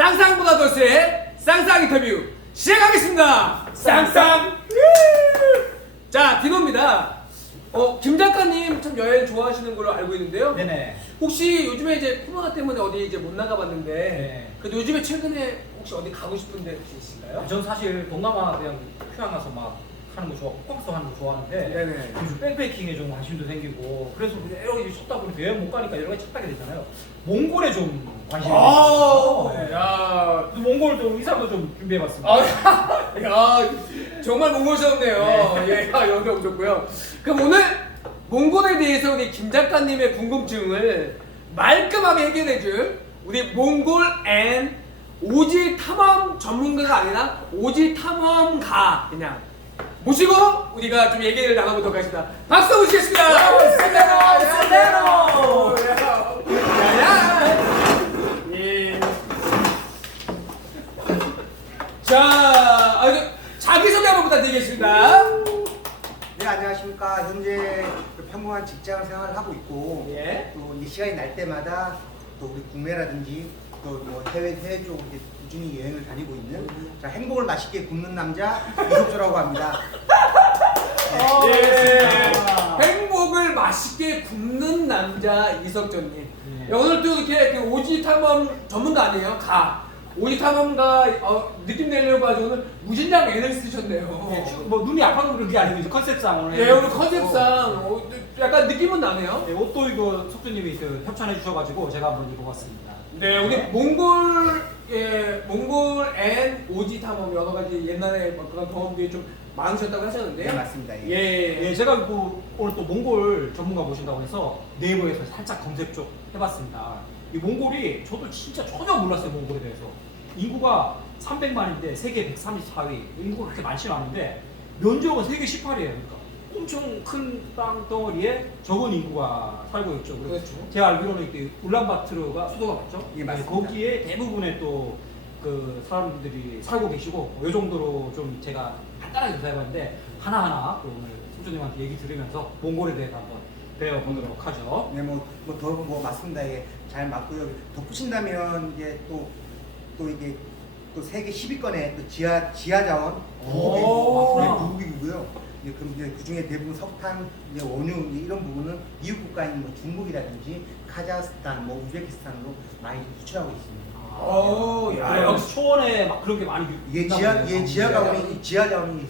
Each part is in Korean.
쌍쌍브라더스의 쌍쌍 인터뷰 시작하겠습니다. 쌍쌍. 자, 디노입니다. 김 작가님 참 여행 좋아하시는 걸로 알고 있는데요. 네네. 혹시 요즘에 이제 코로나 때문에 어디 이제 못 나가봤는데, 네. 그래도 요즘에 최근에 혹시 어디 가고 싶은 데 혹시 있으신가요? 저는 사실 동남아 그냥 휴양 가서 막 하는 거 좋아, 호캉스 하는 거 좋아하는데 네네. 요즘 백패킹에 좀 관심도 생기고 그래서 여러 가지 찾다 보니까 여행 못 가니까 여러 가지 찾게 되잖아요. 몽골에 좀 관심이 있어요. 네. 야, 그래서 몽골 좀 의상도 좀 준비해봤습니다. 야, 정말 몽골스럽네요. 예, 여기 오셨고요. 그럼 오늘 몽골에 대해서 우리 김 작가님의 궁금증을 말끔하게 해결해줄 우리 몽골 앤 오지 탐험 전문가가 아니라 오지 탐험가 그냥 모시고 우리가 좀 얘기를 나눠보도록 하겠습니다. 박수 모시겠습니다. 샌데로! 예. 자, 자기소개 한번 부탁드리겠습니다. 네, 안녕하십니까. 현재 평범한 직장 생활을 하고 있고, 예. 또 이 시간이 날 때마다 또 우리 국내라든지 또 뭐 해외 쪽으로 이제 꾸준히 여행을 다니고 있는 자, 행복을 맛있게 굽는 남자 이석조라고 합니다. 예. 행복을 맛있게 굽는 남자 이석조님. 네. 오늘 또 이렇게 그 오지 탐험 전문가 아니에요? 오지 탐험가 느낌 내려고 아주 오늘 무진장 애를 쓰셨네요. 뭐 눈이 아파서 그런 게 아니고 이제 컨셉상 오늘. 예, 오늘 컨셉상 약간 느낌은 나네요. 네, 옷도 이거 석주님이 그 협찬해 주셔가지고 제가 한번 입어봤습니다. 네, 우리 몽골 앤 오지 탐험 여러 가지 옛날에 뭐 그런 경험들이 좀 많으셨다고 하셨는데요. 네, 맞습니다. 예. 예. 예, 제가 오늘 또 몽골 전문가 모신다고 해서 네이버에서 살짝 검색 좀 해봤습니다. 이 몽골이 저도 진짜 전혀 몰랐어요. 몽골에 대해서. 인구가 300만인데 세계 134위. 인구가 그렇게 많지는 않은데 면적은 세계 18위예요. 그러니까 엄청 큰 땅 덩어리에 적은 인구가 살고 있죠. 그렇죠. 제가 알기로는 이렇게 울란바토르가 수도가 맞죠? 예, 맞습니다. 거기에 대부분의 또 그 사람들이 살고 계시고 이 정도로 좀 제가 간단하게 조사해봤는데 하나하나 또 오늘 소주님한테 얘기 들으면서 몽골에 대해서 한번 배워보도록 하죠. 네, 더 맞습니다. 예, 잘 맞고요. 덧붙인다면 이제 또 이게 또 세계 10위권의 또 지하 자원 오, 부국이고요. 이제 그 중에 대부분 석탄, 이제 원유 이제 이런 부분은 이웃 국가인 뭐 중국이라든지 카자흐스탄, 뭐 우즈베키스탄으로 많이 수출하고 있습니다. 야, 역시 초원에 막 그런 게 많이 이게 있나 보네요. 지하 자원이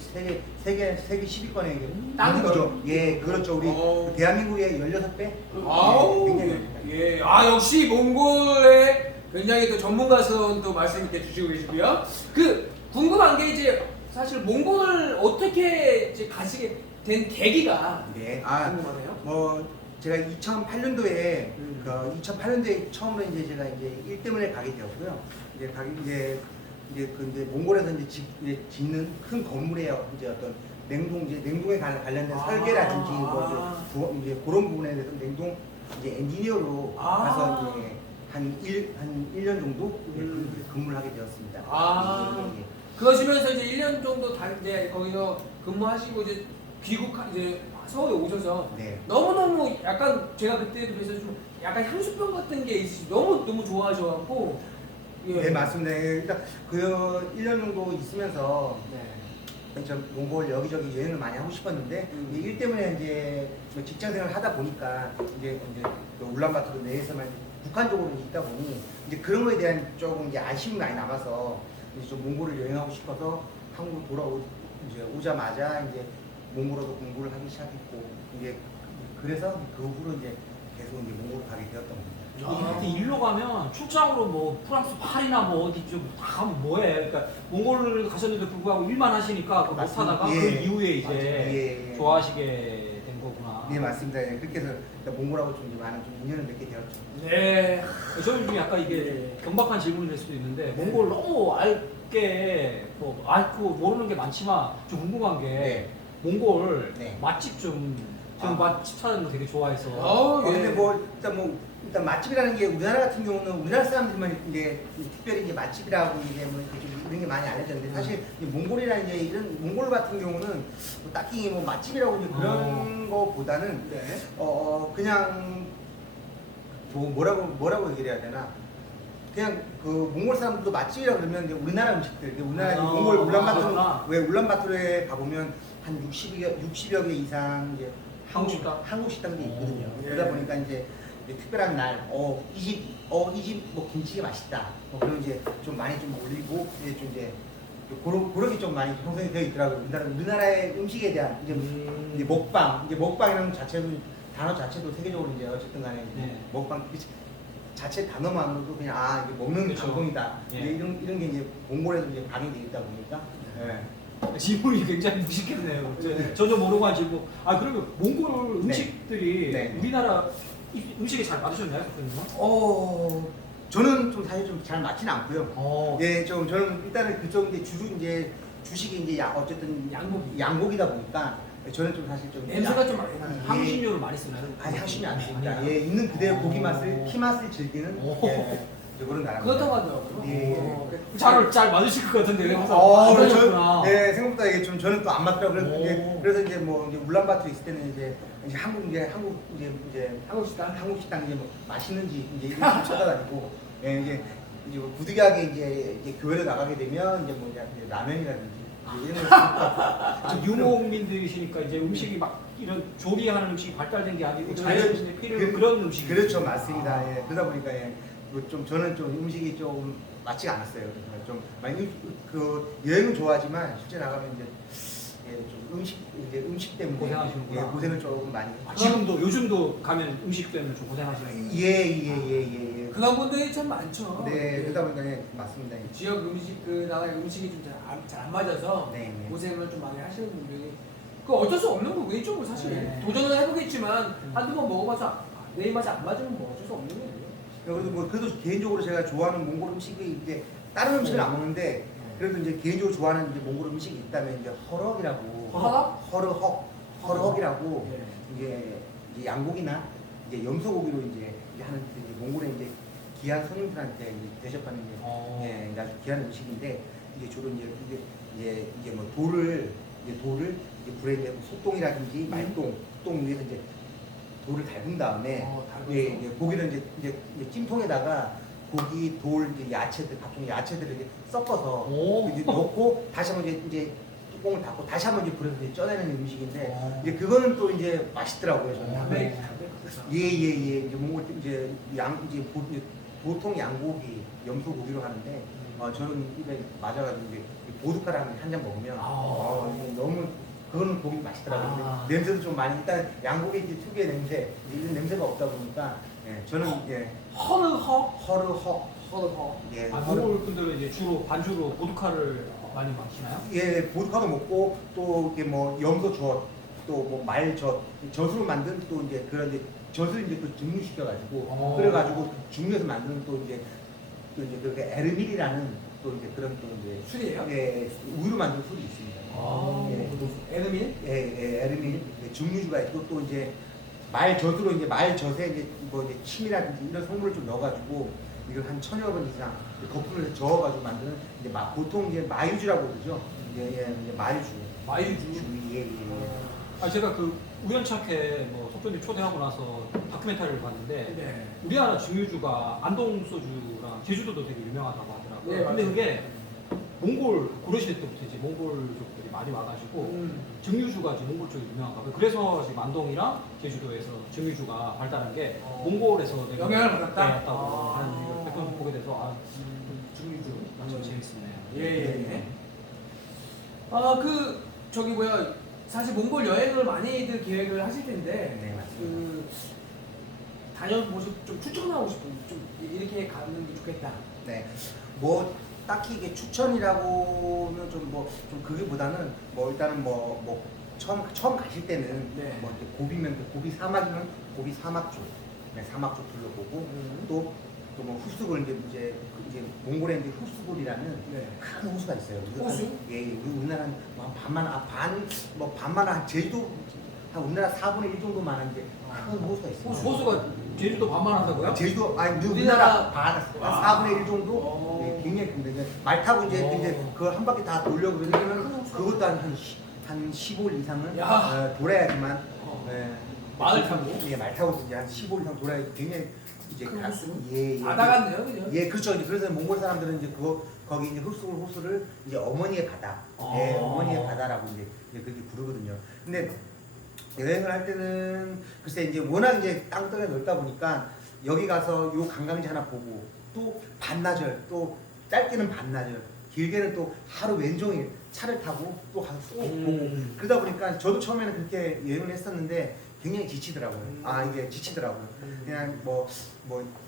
세계 10위권의 땅이죠. 부국이죠. 예, 그렇죠. 우리 오. 대한민국의 16배. 아우, 굉장히 예. 역시 몽골의 굉장히 또 전문가스러운 또 말씀 이렇게 주시고 계시고요. 그 궁금한 게 이제 사실 몽골을 어떻게 이제 가시게 된 계기가 네. 궁금하네요. 제가 2008년도에 음. 2008년도에 처음으로 이제 제가 이제 일 때문에 가게 되었고요. 이제 몽골에서 이제 짓는 큰 건물에 이제 어떤 냉동에 관련된 설계라든지 이제 그런 부분에 대해서 냉동 이제 엔지니어로 가서 이제 한 1년 정도 근무를 하게 되었습니다. 예. 그러시면서 이제 1년 정도 이제 거기서 근무하시고 이제 이제 서울에 오셔서 네. 너무너무 약간 제가 그때도 그래서 좀 약간 향수병 같은 게 있으시 너무 좋아하셔갖고 네, 맞습니다. 예, 일단 그 1년 정도 있으면서 네. 저 몽골 여기저기 여행을 많이 하고 싶었는데 이제 일 때문에 이제 뭐 직장 생활을 하다 보니까 이제 그 울란바토르 내에서만 북한 쪽으로 있다 보니 이제 그런 거에 대한 조금 이제 아쉬움이 많이 남아서 이제 좀 몽골을 여행하고 싶어서 한국 이제 오자마자 이제 몽골어도 공부를 하기 시작했고 이제 그래서 그 후로 이제 계속 이제 몽골을 가게 되었던 겁니다. 하여튼 일로 가면 출장으로 뭐 프랑스 파리나 뭐 어디 좀 다 가면 뭐해. 그러니까 몽골을 가셨는데 불구하고 일만 하시니까 그거 못하다가 맞습니다. 그 예. 이후에 이제 맞아요. 예. 좋아하시게 된 거구나. 네, 맞습니다. 예, 그렇게 해서 몽골하고 좀 이제 많은 좀 인연을 맺게 되었죠. 네. 저는 좀 약간 이게 경박한 질문이 될 수도 있는데 몽골 너무 알게 뭐 알고 모르는 게 많지만 좀 궁금한 게 네. 몽골 네. 맛집 저는 맛집 찾는 거 되게 좋아해서 예. 근데 일단 맛집이라는 게 우리나라 같은 경우는 우리나라 사람들만 이제 특별히 이제 맛집이라고 이제 뭐 이렇게 좀 이런 게 많이 알려졌는데 사실 이 몽골이나 이제 이런 몽골 같은 경우는 뭐 딱히 뭐 맛집이라고 이제 그런 거보다는 네. 그냥 뭐라고 얘기를 해야 되나 그냥 그 몽골 사람들도 맛집이라 그러면 이제 우리나라 음식들, 이제 우리나라 아, 몽골 울란바토르 그렇구나. 왜 울란바토르에 가보면 한 60여 개 이상 이제 한국 식당도 있거든요. 오, 그러다 예. 보니까 이제 특별한 날, 이 집 뭐 김치가 맛있다. 뭐 그런 이제 좀 많이 좀 올리고 이제 좀 이제 그런 게 좀 많이 형성이 되어 있더라고요. 우리나라의 음식에 대한 이제 먹방이라는 단어 자체도 세계적으로 이제 어쨌든 간에 네. 먹방 자체 단어만으로도 그냥 이게 먹는 그렇죠. 방송이다. 예. 이제 이런 게 이제 몽골에도 이제 방영돼 있다 보니까. 예. 질문이 굉장히 무식했네요. 전혀 모르고 한 질문. 그러면 몽골 음식들이 네. 우리나라 음식에 잘 맞으셨나요, 대표님은? 저는 좀 사실 좀 잘 맞지는 않고요. 어. 예, 저는 일단은 그쪽 이제 주식이 이제 어쨌든 양고기다 보니까 저는 좀 사실 좀 냄새가 좀 많이 나요. 향신료를 많이 쓰나요? 향신료 안 씁니다. 아니에요? 예, 있는 그대로 고기 오. 맛을 피 맛을 즐기는 오. 이제 그런 나라입니다. 그렇다고 하더라고요. 예. 잘 맞으실 것 같은데 왜 항상 안 맞으셨구나. 네, 생각보다 이게 좀 저는 또 안 맞더라고요. 오. 그래서 이제 뭐 이제 울란바토르 있을 때는 이제 한국 식당 이제 뭐 맛있는지 이제 이런 좀 찾아다니고, 예, 이제 뭐 부득이하게 이제 교회를 나가게 되면 이제 뭐 이제 라면이라든지 이제 이런 거 유목민들이시니까 이제 음식이 막 이런 조리하는 음식이 발달된 게 아니고 그렇죠. 자연신의 피를 그런 음식. 그렇죠, 맞습니다. 예, 그러다 보니까 좀 저는 좀 음식이 좀 맞지가 않았어요. 그래서 좀 많이 그 여행은 좋아하지만 실제 나가면 이제 좀 음식 때문에 고생하시는구나. 고생을 조금 많이. 지금도 요즘도 가면 음식 때문에 좀 고생하시는. 예. 그런 분들이 참 많죠. 네, 그러다 보니까 맞습니다. 지역 음식 그 나라의 음식이 좀 잘 안 맞아서 네. 고생을 좀 많이 하시는 분들이 그 어쩔 수 없는 부분이죠, 뭐 사실. 네. 도전을 해보겠지만 한두 번 먹어봐서 내 입맛에 안 맞으면 뭐 어쩔 수 없는 거예요. 그래도 개인적으로 제가 좋아하는 몽골 음식이 이제 다른 음식을 안 먹는데 그래도 이제 개인적으로 좋아하는 이제 몽골 음식이 있다면 이제 허럭이라고. 허럭이라고 네. 이제 양고기나 이제 염소고기로 이제 하는 이제 몽골의 이제 귀한 손님들한테 이제 대접하는 이제 아주 귀한 음식인데 이게 주로 이제 뭐 돌을 이제 불에 이제 소똥이라든지 말똥 위에서 이제 돌을 달군 다음에 이제 고기를 이제 찜통에다가 고기, 돌, 이제 야채들 각종 야채들을 이제 섞어서 이제 넣고 다시 한번 이제 뚜껑을 닫고 다시 한번 이제 불에서 이제 쪄내는 음식인데 이제 그거는 또 이제 맛있더라고요. 저는. 이제 몽골 이제 보통 양고기, 염소고기로 하는데 저는 입에 맞아가지고 이제 보드카랑 한 잔 먹으면 이게 너무 그거는 고기 맛있더라고요. 근데 냄새도 좀 많이 일단 양고기 이제 특유의 냄새 이런 냄새가 없다 보니까 저는 이제 허르허 예, 몽골 분들은 이제 주로 반주로 보드카를 많이 마시나요? 예, 보드카도 먹고 또 이게 뭐 염소젓 또 뭐 말젓 젖으로 만든 또 이제 그런 이제 젖을 이제 또 증류시켜가지고 그래가지고 증류해서 만드는 또 이제 그렇게 에르밀이라는 또 이제 그런 또 이제 술이에요? 예, 우유로 만든 술이 있습니다. 에르밀? 에르밀 증류주가 있고 또 이제 말젖으로 이제 말젖에 이제 뭐 이제 침이라든지 이런 성분을 좀 넣어가지고 이걸 한 1000여 번 이상 거품을 저어가지고 만드는 이제 보통 이제 마유주라고 그러죠. 이제 마유주. 예. 제가 그 우연찮게 뭐 석준님 초대하고 나서 다큐멘터리를 봤는데 네. 우리나라 증류주가 안동 소주랑 제주도도 되게 유명하다고 하더라고요. 네, 근데 맞아요. 그게 몽골 고려시대 때부터 이제 몽골족들이 많이 와가지고 증류주가 이제 몽골 쪽이 유명한가 봐요. 그래서 지금 안동이랑 제주도에서 증류주가 발달한 게 몽골에서 되게 영향을 받았다? 받았다고 하는 얘기를 백분 보게 돼서 증류주. 참 재밌었네요. 예. 저기 사실 몽골 여행을 많이들 계획을 하실 텐데 네, 맞습니다. 다녀보시고 좀 추천하고 싶은 좀 이렇게 가는 게 좋겠다. 네. 뭐 딱히 이게 추천이라고는 좀 그게보다는 뭐 일단은 뭐 처음 가실 때는 네. 뭐 이제 고비 사막이면 고비 사막 쪽, 사막 쪽 둘러보고 또 뭐 후스굴 이제 몽골에 이제 후스굴이라는 네. 큰 호수가 있어요. 호수? 예, 우리나라는 뭐 반만 한 제주도 한 우리나라 4분의 1 정도만한 이제 큰 호수가 있어요. 호수가 제주도 반만 한다고요? 제주도 우리나라 우리나라 반 4분의 1 정도 굉장히 큰데 말 타고 이제 그 한 바퀴 다 돌려 그러면 그것도 한 15일 이상은 돌아야지만 마을 타고? 말 타고 이제 한 15일 이상 돌아야 굉장히 이제 큰 호수? 예. 바다 같네요, 그죠? 예, 그렇죠. 이제 그래서 몽골 사람들은 이제 거기 이제 흡수물 호수를 이제 어머니의 바다, 예, 어머니의 바다라고 이제 그렇게 부르거든요. 근데 여행을 할 때는 글쎄 이제 워낙 이제 땅덩이 넓다 보니까 여기 가서 요 관광지 하나 보고 또 반나절, 또 짧게는 반나절, 길게는 또 하루 왼종일 차를 타고 또 가서 쭉 보고 그러다 보니까 저도 처음에는 그렇게 여행을 했었는데 굉장히 지치더라고요. 아 이게 지치더라고요. 그냥 뭐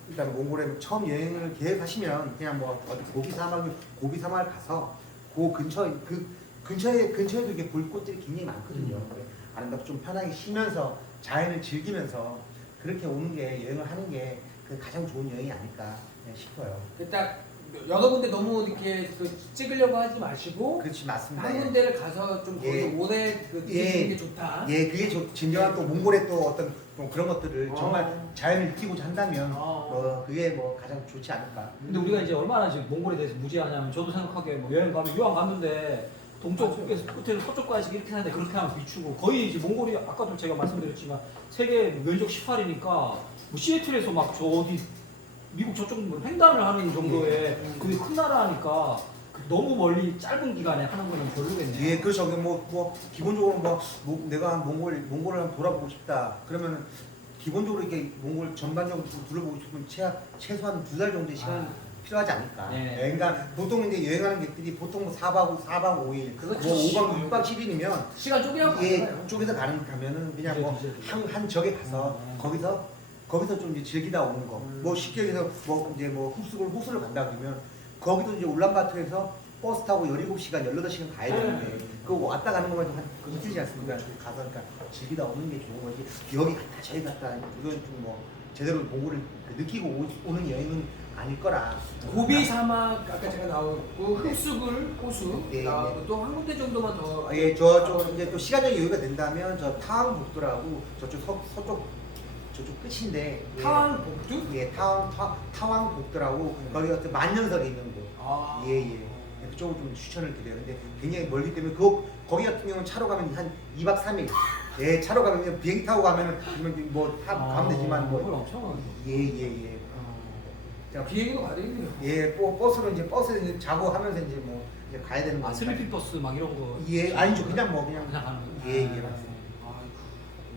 일단 몽골에 처음 여행을 계획하시면 그냥 뭐 어디 고비 사막을 가서 그 근처에도 이게 볼 곳들이 굉장히 많거든요. 아름답고 좀 편하게 쉬면서 자연을 즐기면서 그렇게 오는 게 여행을 하는 게 그 가장 좋은 여행이 아닐까 싶어요. 딱 여러 군데 너무 이렇게 그 찍으려고 하지 마시고 그렇지 맞습니다. 한 예. 군데를 가서 좀 거기서 예. 오래 그 느끼는 게 좋다. 예, 그게 진정한 또 몽골의 또 어떤 또 그런 것들을 정말 자연을 느끼고자 한다면 그게 뭐 가장 좋지 않을까. 근데 우리가 이제 얼마나 지금 몽골에 대해서 무지하냐면 저도 생각하기에 뭐 여행 가면 유학 갔는데 동쪽에서 끝에서 서쪽까지 이렇게 하는데 그렇게 하면 비추고 거의 이제 몽골이 아까도 제가 말씀드렸지만 세계 면적 18이니까 뭐 시애틀에서 막 저 어디 미국 저쪽 뭐 횡단을 하는 정도의 그게 큰 나라니까 너무 멀리 짧은 기간에 하는 거는 별로겠네요. 예, 그렇죠. 뭐 기본적으로 내가 몽골을 한번 돌아보고 싶다. 그러면 기본적으로 이렇게 몽골 전반적으로 좀 둘러보고 싶으면 최소한 2달 정도의 시간 필요하지 않을까. 네. 예, 그러니까 보통 이제 여행하는 객들이 보통 뭐 4박 5일, 그렇죠. 뭐 5박 6박 7일이면 시간 쪼개고 예, 가잖아요. 쪽에서 가면은 그냥 뭐 한 적에 가서 거기서 좀 이제 즐기다 오는 거. 뭐 쉽게 얘기해서 뭐 이제 뭐 호수를 간다 그러면 거기도 이제 울란바토르에서 버스 타고 17시간, 18시간 가야 되는데 그거 왔다 가는 것만 좀 한 이틀이지 않습니까? 가서 그러니까 즐기다 오는 게 좋은 거지. 여기 갔다 저기 갔다 이건 좀 뭐 제대로 몽골을 느끼고 오는 여행은 아닐 거라. 고비 사막 아까 제가 나왔고 흡수굴 호수 예, 나오고 또 한 군데 정도만 더. 예, 저쪽 이제 또 시간적 여유가 된다면 저 타왕 북도라고 저쪽 끝인데 타왕 복두? 예, 타왕 복도라고 거기 어떤 만년설이 있는 곳. 아. 예. 그쪽을 좀 추천을 드려요. 근데 굉장히 멀기 때문에 거기 같은 경우는 차로 가면 한 2박 3일. 예, 차로 가면 그냥 비행기 타고 가면은 가면 되지만 그걸 엄청 예. 비행기도 가야 되겠네요. 예, 버스로 이제 자고 하면서 이제 뭐 이제 가야 되는 거니까. 슬리핑 버스 막 이런 거. 예, 아니죠. 그냥 그냥 가는 거. 예, 맞습니다.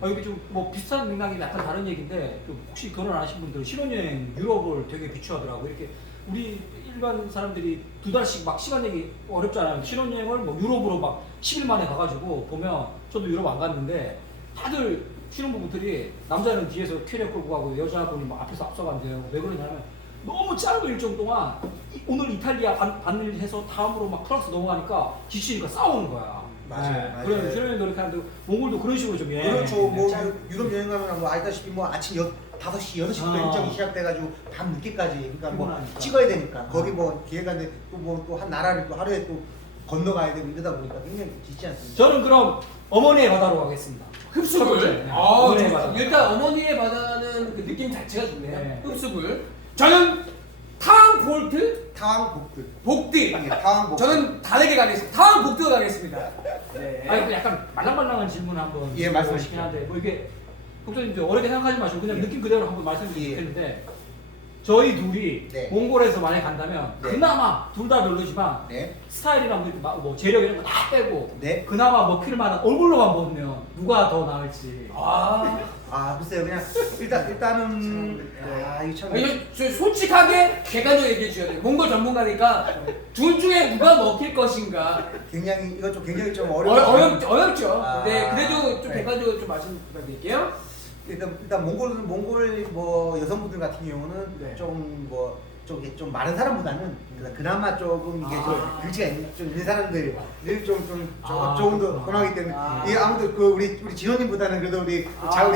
여기 좀 뭐 비슷한 맥락이 약간 다른 얘기인데 좀 혹시 결혼 안 하신 분들은 신혼여행 유럽을 되게 비추하더라고. 이렇게 우리 일반 사람들이 2달씩 막 시간 내기 어렵잖아요. 신혼여행을 뭐 유럽으로 막 10일 만에 가가지고 보면 저도 유럽 안 갔는데 다들 신혼부부들이 남자는 뒤에서 캐리어 끌고 가고 여자분이 막 앞에서 앞서간대요. 왜 그러냐면 너무 짧은 일정 동안 오늘 이탈리아 반일 해서 다음으로 막 프랑스 넘어가니까 지치니까 싸우는 거야. 맞아요. 그런 신혼여행 노력하는데 몽골도 그런 식으로 좀 여행. 그렇죠. 뭐 유럽 여행 가면 뭐 아시다시피 뭐 아침 5시, 6시부터 일정이 시작돼가지고 밤 늦게까지 그러니까 뭐 피곤하니까. 찍어야 되니까 거기 뭐 기회가 있는데 또 한 나라를 또 하루에 또 건너가야 되고 이러다 보니까 굉장히 지치 않습니까? 저는 그럼 어머니의 바다로 가겠습니다. 흡수굴. 네. 아, 어머니의 바다. 일단 어머니의 바다는 그 느낌 자체가 좋네요. 네. 흡수굴. 저는 타왕 볼트 타왕 복들. 복디. 예, 타왕 복들. 저는 다르게 가겠습니다. 타왕 복디로 가겠습니다. 네. 아니 약간 말랑말랑한 질문 한번 예, 말씀하십시오. 싶긴 한데 뭐 이게 국장님들 어렵게 생각하지 마시고 그냥 예. 느낌 그대로 한번 말씀드리면 예. 좋겠는데 저희 둘이 네. 몽골에서 만약 간다면 네. 그나마 둘 다 별로지만 네. 스타일이랑 뭐 재력 이런 거 다 빼고 네. 그나마 먹힐 만한 얼굴로만 보면 누가 더 나을지. 글쎄요. 그냥 일단은 이거 참. 저 솔직하게 객관적으로 얘기해 주셔야 돼요. 몽골 전문가니까 둘 중에 누가 먹힐 것인가. 이거 좀 굉장히 좀 어렵죠. 아, 네, 그래도 좀 네. 객관적으로 좀 말씀 부탁드릴게요. 일단 몽골 뭐 여성분들 같은 경우는 네. 좀 많은 사람보다는 그나마 조금 이게 좀 글씨가 있는 사람들을 조금 더 선호하기 때문에 아무튼 우리 진호님보다는 그래도 우리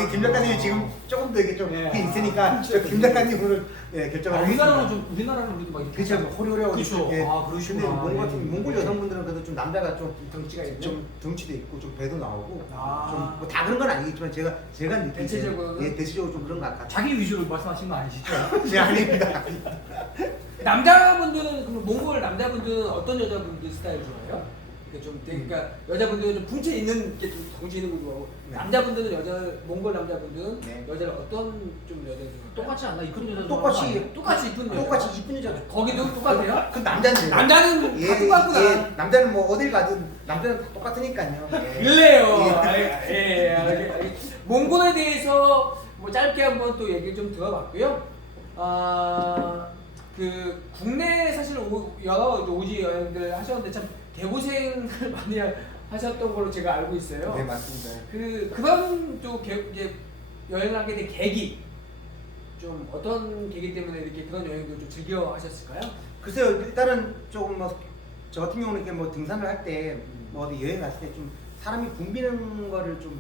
김 작가님이 지금 조금 더 이게 좀 그게 있으니까 김 작가님으로 결정을 하겠습니다. 우리나라는 우리도 막 그렇죠. 호리호리하고 그렇죠. 예. 그러시구나. 근데 몽골 여성분들은 그래도 좀 남자가 좀 덩치가 있네. 좀 덩치도 있고 좀 배도 나오고 아. 좀 뭐 다 그런 건 아니겠지만 제가 느끼기에 대체적으로는? 대체적으로 좀 그런 것 같아요. 자기 위주로 말씀하신 거 아니시죠? 네, 아닙니다. 남자분들은 그럼 몽골 남자분들은 어떤 여자분들 스타일 좋아해요? 이렇게 좀 그러니까 여자분들은 좀 분체 있는 게 좀 덩치 있는 거 좋아하고 네. 남자분들은 몽골 남자분들은 네. 여자를 어떤 좀 여자들 똑같지 않나? 이쁜 여자 똑같이 이쁜 여자. 똑같이 이쁜 여자. 거기도 똑같아요? 그 남자인데. 남자는 다 똑같구나. 남자는 뭐 어딜 가든 남자는 다 똑같으니까요. 예. 그래요. 몽골에 대해서 뭐 짧게 한번 또 얘기 좀 들어봤고요. 그 국내 사실 여러 오지 여행들 하셨는데 참 대고생을 많이 하셨던 걸로 제가 알고 있어요. 네, 맞습니다. 그런 또 이제 여행을 하게 된 계기 좀 어떤 계기 때문에 이렇게 그런 여행도 좀 즐겨 하셨을까요? 글쎄요, 일단은 조금 뭐 저 같은 경우는 이렇게 뭐 등산을 할 때 뭐 어디 여행 갔을 때 좀 사람이 붐비는 거를 좀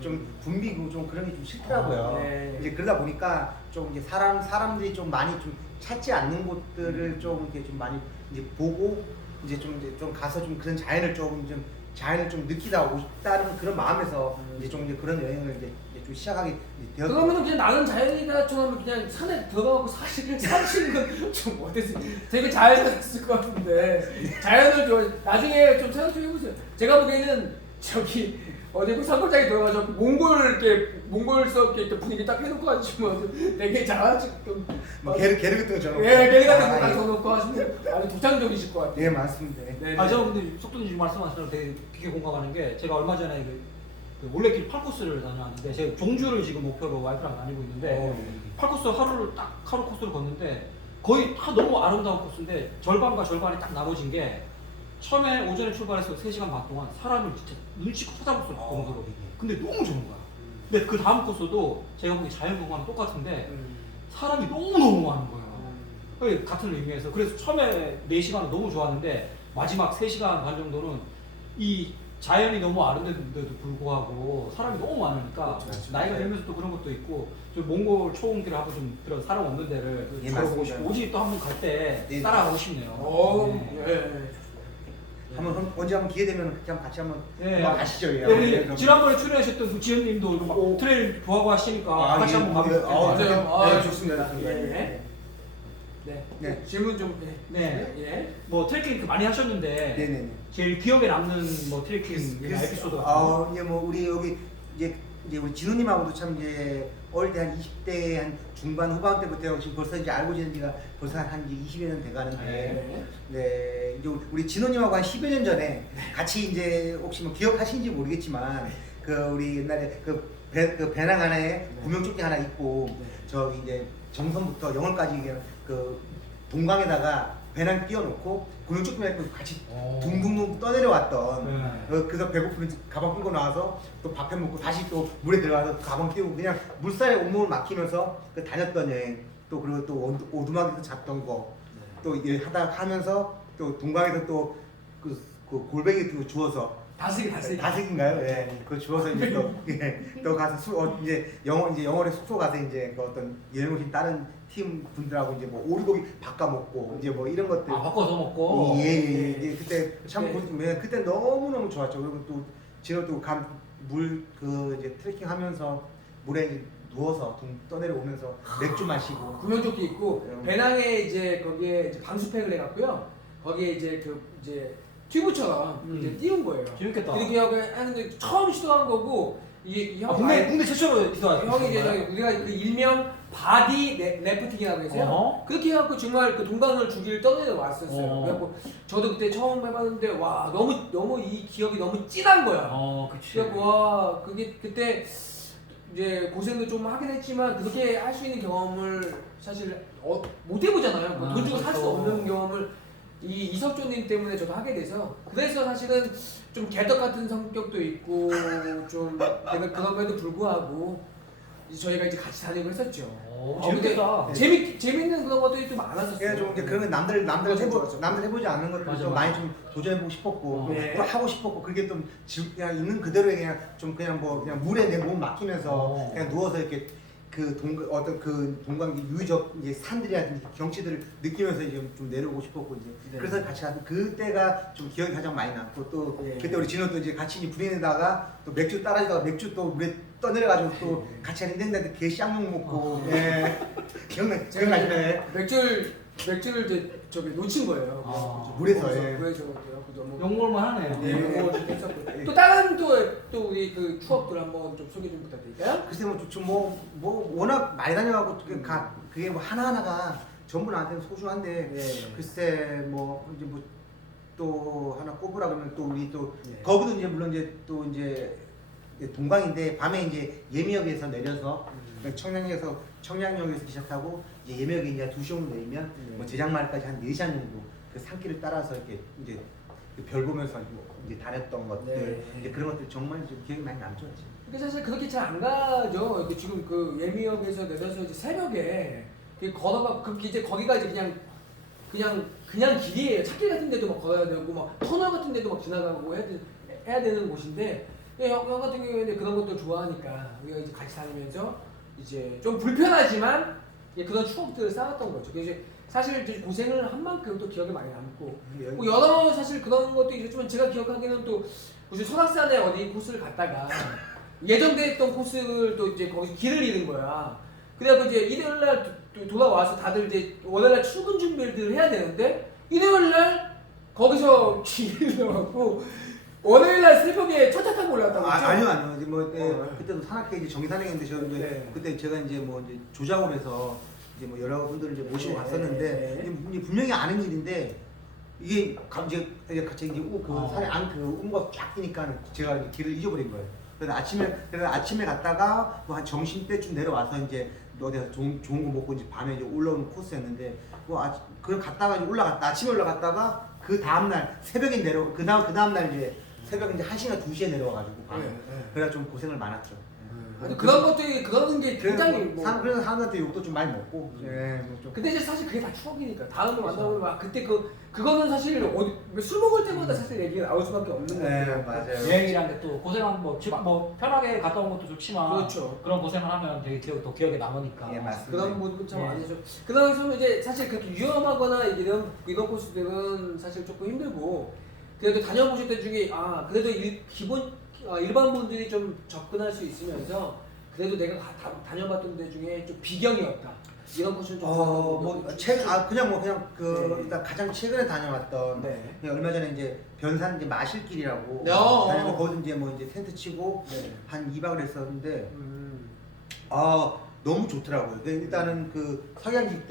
좀 붐비고 좀 그런 게 좀 싫더라고요. 네. 이제 그러다 보니까 좀 이제 사람들이 좀 많이 좀 찾지 않는 곳들을 좀 이렇게 좀 많이 이제 보고 이제 좀 가서 좀 그런 자연을 좀 느끼다 오고 싶다는 그런 마음에서 이제 그런 여행을 이제 좀 시작하게 되었고. 그러면은 그냥 나는 자연이다처럼 그냥 산에 들어가고 사시는 건 좀 어땠어요? 되게 잘 사셨을 것 같은데 자연을 좀 나중에 좀 생각 좀 해보세요. 제가 보기에는 저기 어디 그 산골짜기 들어가서 몽골스럽게 이렇게 분위기 딱 해놓고 가지고 되게 잘하시고 뭐 게르 같은 거 저런. 예, 게리 같은 거 아, 딱 예. 써놓고 하시면 아주 독창적이실 것 같아요. 네, 맞습니다. 네, 아, 저 근데 속도님 지금 말씀하신 대로 되게 깊게 공감하는 게 제가 얼마 전에 그 올레길 8코스를 다녀왔는데 제가 종주를 지금 목표로 와이프랑 다니고 있는데 8코스 하루 코스를 걷는데 거의 다 너무 아름다운 코스인데 절반과 절반이 딱 나눠진 게 처음에 오전에 출발해서 3시간 반 동안 사람을 진짜 눈치껏 찾아볼 수 없을 정도로 근데 너무 좋은 거야. 근데 그 다음 코스도 제가 보기 자연경관랑 똑같은데 사람이 너무너무 많은 거야. 같은 의미에서 그래서 처음에 4시간은 너무 좋았는데 마지막 3시간 반 정도는 이 자연이 너무 아름다운데도 불구하고 사람이 너무 많으니까 그렇죠. 나이가 들면서 또 그런 것도 있고 좀 몽골 초원길을 한번 좀 사람 없는 데를 예, 걸어보고 맞습니다. 싶고 오지 또 한번 갈 때 네. 따라가고 싶네요. 예. 언제 한번 기회 되면 그렇게 한번 같이 한번 가시죠. 예. 우리 예, 그럼. 지난번에 출연하셨던 그 지현님도 막 트레일 좋아하고 하시니까 같이 예, 한번 가보세요. 맞아요. 네, 좋습니다. 예. 네. 네. 질문 좀. 네. 예. 뭐 트레킹 많이 하셨는데 네네네. 제일 기억에 남는 뭐 트레킹 에피소드 같은 거. 이제 뭐 우리 여기 이제 우리 진우님하고도 참 이제 어릴 때 한 20대 한 중반 후반 때부터 지금 벌써 이제 알고 지낸 지가 벌써 한 20여 년 돼가는데 네. 네 이제 우리 진우님하고 한 10여 년 전에 같이 이제 혹시 뭐 기억하시는지 모르겠지만 그 우리 옛날에 그 배낭 하나에 구명조끼 하나 입고 저기 이제 정선부터 영월까지 그냥 그 동강에다가 배낭 띄워놓고 구명조끼만 입고 같이 둥둥둥 떠내려왔던 그래서 배고프면 가방 끌고 나와서 또 밥 해먹고 다시 또 물에 들어가서 가방 띄우고 그냥 물살에 온몸을 맡기면서 그 다녔던 여행 또 그리고 또 오두막에서 잤던 거 또 이제 하면서 또 동강에서 또 그 골뱅이 주워서 다슬기인가요? 예. 그거 주워서 이제 또 가서 이제 영월에 숙소 가서 이제 그 어떤 여행 오신 다른 팀 분들하고 이제 뭐 오리고기 바꿔 먹고 이제 뭐 이런 것들. 바꿔서 먹고. 예. 그때 참 그때 너무 좋았죠. 그리고 또 지금 또 물 이제 트레킹하면서 물에 이제 누워서 떠내려오면서 맥주 마시고. 구명조끼 입고 배낭에 이제 거기에 이제 방수팩을 해갖고요. 거기에 이제 이제 튜브처럼 이제 띄운 거예요. 재밌겠다. 이렇게 하고 하는데 처음 시도한 거고 이게 형 국내 최초로 형이 이제 우리가 그 일명 바디 래프팅이라고 해서요. 그렇게 해갖고 정말 그 동강을 주기를 떠내려 왔었어요. 그래갖고 저도 그때 처음 해봤는데 와 너무 이 기억이 너무 진한 거야. 그치. 그래갖고 와 그게 그때 이제 고생도 좀 하긴 했지만 그렇게 할 수 있는 경험을 사실 못 해보잖아요. 돈 주고 살 수 없는 경험을 이석조님 때문에 저도 하게 돼서 그래서 사실은 좀 개떡 같은 성격도 있고 좀 내가 그럼에도 불구하고 저희가 이제 같이 다니고 했었죠. 재밌겠다. 재밌는 그런 것들이 좀 많았었어요. 그래서 좀 이제 그런 거 남들 해보지 않는 것들 맞아, 좀 맞아. 많이 좀 도전해보고 싶었고 네. 또 하고 싶었고 그게 좀 그냥 있는 그대로 그냥 물에 내 몸 맡기면서 그냥 누워서 이렇게 어떤 그 동강 유유적 이제 산들이라든지 경치들을 느끼면서 이제 좀 내려오고 싶었고 이제 네. 그래서 같이 하던 그때가 좀 기억이 가장 많이 남고 또 네. 그때 우리 진호도 이제 같이 부리에다가 또 맥주 따라주다가 맥주 또 물에 떠내려가지고 또 같이 하는데 개 쌍욕 먹고 기억나시나요? 맥주를 맥주를 이제 저기 놓친 거예요. 아. 물에서, 예. 물에서 그래서 뭐 욕먹을만 하네요. 네, 요거 좀 했었고. 또 다른 또 우리 그 추억들 한번 좀 소개 좀 부탁드릴까요? 글쎄 뭐 워낙 많이 다녀가고 그게 뭐 하나하나가 전부 나한테는 소중한데 네. 글쎄 뭐 이제 뭐 또 하나 꼽으라 그러면 또 우리 또 네. 거기도 이제 물론 이제 또 이제 동강인데 밤에 이제 예미역에서 내려서 청량역에서 기차 타고 이제 예미역에 이제 2시 정도 내리면 뭐 제장마을까지 한 4시간 정도 그 산길을 따라서 이렇게 이제 그별 보면서 이제 다녔던 것들 네. 이제 그런 것들 정말 좀 기억이 많이 남죠. 지금. 근데 사실 그렇게 잘 안 가죠. 이렇게 지금 그 예미역에서 내려서 이제 새벽에 걸어가 그 이제 거기가 이제 그냥 길이에요. 찾길 같은 데도 막 걸어야 되고 막 터널 같은 데도 막 지나가고 해야 되는 곳인데 형 같은 경우에는 그런 것도 좋아하니까 우리가 이제 같이 다니면서 이제 좀 불편하지만 그런 추억들을 쌓았던 거죠. 그래서 사실 이제 고생을 한 만큼 또 기억에 많이 남고 뭐 여러 사실 그런 것도 있지만 제가 기억하기에는 또 무슨 설악산에 어디 코스를 갔다가 예정됐던 코스를 또 이제 거기서 길을 잃은 거야. 그래갖고 이제 일요일날 돌아와서 다들 이제 월요일날 출근 준비를 해야 되는데 일요일날 거기서 길을 잃어갖고 월요일날 새벽에 첫차 타고 올라갔다고 했죠? 아니요. 이제 뭐 네. 그때도 산악회 이제 정기산행인데 저 이제 네. 그때 제가 이제 뭐 이제 조작원에서 이제 뭐 여러분들 이제 모시고 네. 갔었는데 네. 이게 분명히 아는 일인데 이게 이제 같이 이제 그 산에 안그 음과 쫙 뛰니까 제가 이제 길을 잊어버린 거예요. 그래서 아침에 갔다가 뭐 한 점심 때쯤 내려와서 이제 어디서 좋은 거 먹고 이제 밤에 이제 올라오는 코스였는데 그걸 갔다가 이제 아침에 올라갔다가 그 다음 날 새벽에 그 다음 날 이제 새벽 이제 1시나 2시에 내려와가지고 밤에 그래서 좀 고생을 많았죠. 근데 그런 것들이 그런 게 굉장히 뭐 그래서 사람한테 욕도 좀 많이 먹고. 좀. 근데 이제 사실 그게 다 추억이니까 다음에 만나보면 막 그때 그거는 사실 술 먹을 때마다 사실 얘기가 나올 수밖에 없는 네, 거예요. 맞아요. 여행이란 게 또 고생한 뭐 편하게 갔다 온 것도 좋지만 그렇죠. 그런 고생을 하면 되게 더 기억에 남으니까. 예, 맞습니다. 그런 부분 참 네. 많이죠. 그다음에 이제 사실 그렇게 위험하거나 이런 코스들은 사실 조금 힘들고 그래도 다녀보실 때 중에 그래도 일반 분들이 좀 접근할 수 있으면서 그래도 내가 다녀봤던 데 중에 좀 비경이었다. 이런 코스는 좀 그냥 네. 일단 가장 최근에 다녀왔던 네. 그냥 얼마 전에 이제 변산 이제 마실길이라고 네, 다니면서 거기 이제 뭐 이제 텐트 치고 네. 한 2박을 했었는데 음. 너무 좋더라고요. 일단은 그 석양지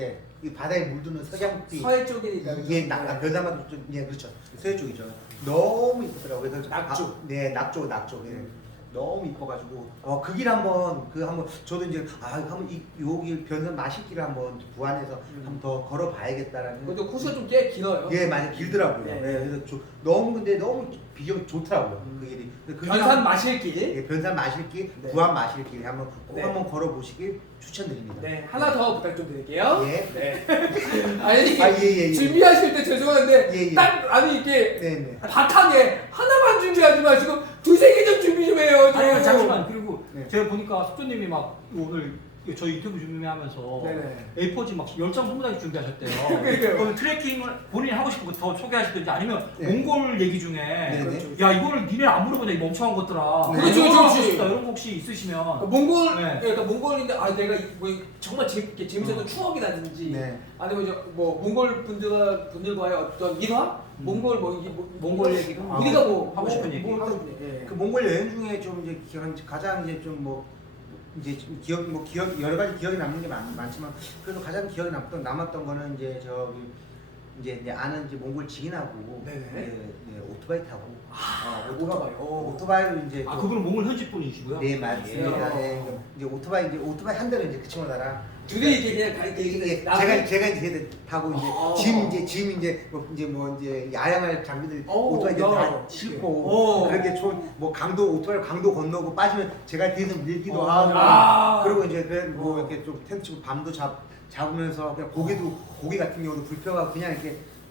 이 바다에 물드는 석양지 서해 쪽이니까 이게 변산마도 좀 그렇죠. 서해 쪽이죠. 너무 이쁘더라고요. 그래서 낙조. 네, 낙조. 예. 너무 이뻐가지고 그 길 한번 저도 이제 한번 여기 변산 마실길을 한번 부안해서 한번 더 걸어봐야겠다라는. 그것도 코스가 좀 꽤 길어요. 예, 많이 길더라고요. 네. 그래서 근데 너무 비경이 좋더라고요. 그 길이. 변산 마실길. 예, 변산 마실길, 네. 부안 마실길 꼭 네. 한번 걸어보시길 추천드립니다. 네, 하나 더 부탁 좀 드릴게요. 예. 네. 아니, 예. 준비하실 때 죄송한데, 예. 이렇게 네. 바탕에 하나만 준비하지 마시고 두세 개 좀 준비 좀 해요. 좀. 아니 잠시만. 그리고 네. 제가 보니까 숙주님이 막 오늘 저희 유튜브 준비하면서 네네. A4지 막 10장 20장씩 준비하셨대요. 그러니까요. 그럼 트레킹을 본인이 하고 싶은 거 더 소개하시든지 아니면 네. 몽골 얘기 중에 네네. 야 이거를 니네 안 물어보냐 이 멍청한 것들아. 네. 그렇죠, 이거 그렇죠. 하고 싶다. 이런 거 혹시 있으시면 몽골, 네. 그러니까 몽골인데, 내가 정말 재밌었던 추억이라든지, 네. 아니면 이제 몽골 분들과의 어떤 일화? 몽골 몽골 얘기도 우리가 하고 싶은 얘기. 하고 싶은 얘기. 예. 그 몽골 여행 중에 좀 이제 가장 이제 좀 이제 좀 기억 여러 가지 기억이 남는 게 많지만 그래도 가장 기억에 남았던 거는 이제 이제 아는 이제 몽골 지인하고 네네. 오토바이 타고 오토바이. 이제 그분은 몽골 현지 분이시고요. 네 맞습니다. 예. 예. 이제 오토바이 한 대로 이제 그 친구 나랑 둘이 이렇게 그냥 제가 이제 타고 이제 짐 이제 야영할 장비들 오토바이 이제 다 싣고 그렇게 오토바이 강도 건너고 빠지면 제가 뒤에서 밀기도 하고 그리고 이제 이렇게 좀 텐트 치고 밤도 잡으면서 그냥 고기 같은 경우도 불펴가고